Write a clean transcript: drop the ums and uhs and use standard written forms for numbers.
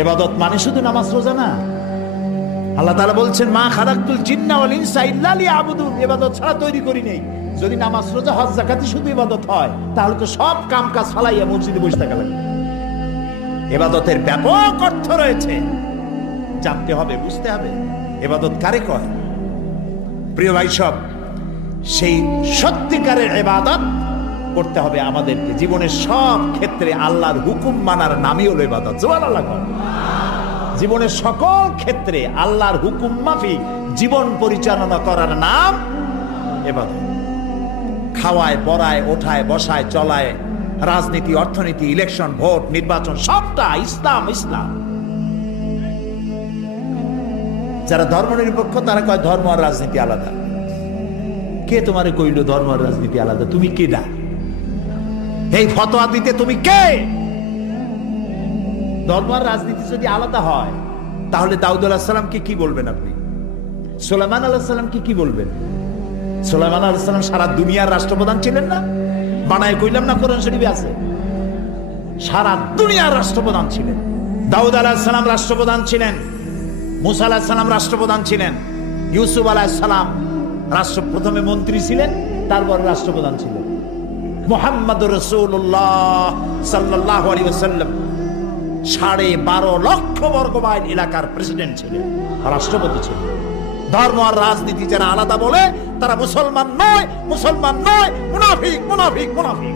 ইবাদত মানে শুধু নামাজ রোজা না। আল্লাহ তাআলা বলছেন, মা খালাকতুল জিন্না ওয়াল ইনসা ইল্লা লিয়াবুদুন, ইবাদত ছাড়া তৈরি করি নাই। যদি নামাজ রোজা হজ যাকাতই শুধু ইবাদত হয়, তাহলে তো সব কাম কাজ ফালাইয়া মসজিদে বসে থাকা লাগবে। ইবাদতের ব্যাপক অর্থ রয়েছে, জানতে হবে, বুঝতে হবে ইবাদত কারে কয়। প্রিয় ভাই সব, সেই সত্যিকারের ইবাদত করতে হবে আমাদেরকে। জীবনের সব ক্ষেত্রে আল্লাহর হুকুম মানার নামই হলো ইবাদত। সুবহানাল্লাহ। জীবনের সকল ক্ষেত্রে আল্লাহর হুকুম মাফিক জীবন পরিচালনা করার নাম ইবাদত। খাওয়ায়, পড়ায়, ওঠায়, বসায়, চলায়, রাজনীতি, অর্থনীতি, ইলেকশন, ভোট, নির্বাচন, সবটা ইসলাম ইসলাম। যারা ধর্মনিরপেক্ষ তারা কয় ধর্ম আর রাজনীতি আলাদা। কে তোমারে কইল ধর্ম আর রাজনীতি আলাদা? তুমি কে না এই ফতোয়া দিতে? তুমি কে? ধর্ম আর রাজনীতি যদি আলাদা হয়, তাহলে দাউদ আলাইহিস সালামকে কি বলবেন আপনি? সুলাইমান আলাইহিস সালামকে কি বলবেন? সুলাইমান আলাইহিস সালাম সারা দুনিয়ার রাষ্ট্রপ্রধান ছিলেন না? বানায় কইলাম না, কোরআন শরীফে আছে। সারা দুনিয়ার রাষ্ট্রপ্রধান ছিলেন। দাউদ আলাইহিস সালাম রাষ্ট্রপ্রধান ছিলেন, মুসা আলাইহিস সালাম রাষ্ট্রপ্রধান ছিলেন, ইউসুফ আলাইহিস সালাম প্রথমে মন্ত্রী ছিলেন, তারপর রাষ্ট্রপ্রধান ছিলেন। মুহাম্মদুর রাসূলুল্লাহ সাল্লাল্লাহু আলাইহি ওয়াসাল্লাম 12.5 লক্ষ বর্গ মাইল এলাকার প্রেসিডেন্ট ছিলেন, রাষ্ট্রপতি ছিলেন। ধর্ম আর রাজনীতি যারা আলাদা বলে তারা মুসলমান নয়, মুসলমান নয়, মুনাফিক, মুনাফিক, মুনাফিক।